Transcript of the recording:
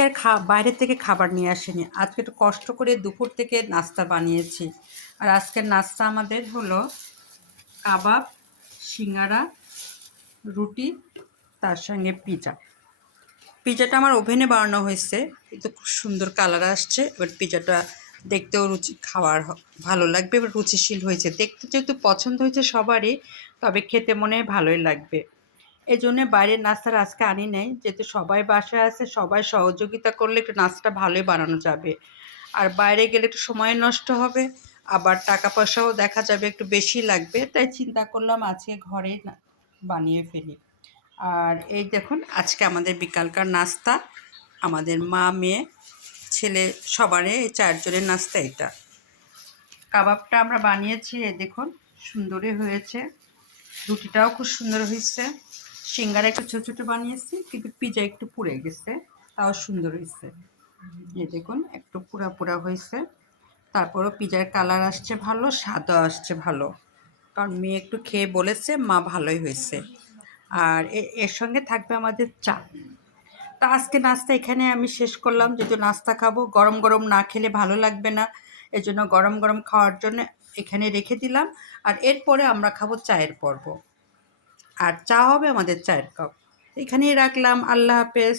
আর বাইরে থেকে খাবার নিয়ে আসেনি। আজকে একটু কষ্ট করে দুপুর থেকে নাস্তা বানিয়েছি। আর আজকের নাস্তা আমাদের হলো কাবাব, সিঙ্গারা, রুটি, তার সঙ্গে পিজা। পিজাটা আমার ওভেনে বানানো হয়েছে, কিন্তু খুব সুন্দর কালার আসছে। এবার পিজাটা দেখতেও খাওয়ার ভালো লাগবে, এবার রুচিশীল হয়েছে। দেখতে যেহেতু পছন্দ হয়েছে সবারই, তবে খেতে মনে হয় ভালোই লাগবে। এই জন্যে বাইরের নাস্তার আজকে আনি নাই, যেহেতু সবাই বাসায় আছে, সবাই সহযোগিতা করলে একটু নাস্তা ভালোই বানানো যাবে। আর বাইরে গেলে একটু সময় নষ্ট হবে, আবার টাকা পয়সাও দেখা যাবে একটু বেশি লাগবে, তাই চিন্তা করলাম আজকে ঘরেই বানিয়ে ফেলি। আর এই দেখুন আজকে আমাদের বিকালকার নাস্তা, আমাদের মা, মেয়ে, ছেলে সবারই এই 4 জনের নাস্তা এটা। কাবাবটা আমরা বানিয়েছি, এই দেখুন সুন্দরই হয়েছে। রুটিটাও খুব সুন্দর হয়েছে। সিঙ্গারা একটু ছোটো ছোটো বানিয়েছি, কিন্তু পিজা একটু পুড়ে গেছে, তাও সুন্দর হয়েছে। এই দেখুন একটু পুরা পুরা হয়েছে। তারপরও পিজার কালার আসছে ভালো, স্বাদও আসছে ভালো, কারণ মেয়ে একটু খেয়ে বলেছে মা ভালোই হয়েছে। আর এর সঙ্গে থাকবে আমাদের চা। তা আজকে নাস্তা এখানে আমি শেষ করলাম, যেহেতু নাস্তা খাবো, গরম গরম না খেলে ভালো লাগবে না। এজন্য গরম গরম খাওয়ার জন্য এখানে রেখে দিলাম। আর এরপরে আমরা খাবো চায়ের পর্ব, আর চা হবে আমাদের চায়ের কাপ। এখানেই রাখলাম। আল্লাহ হাফেজ।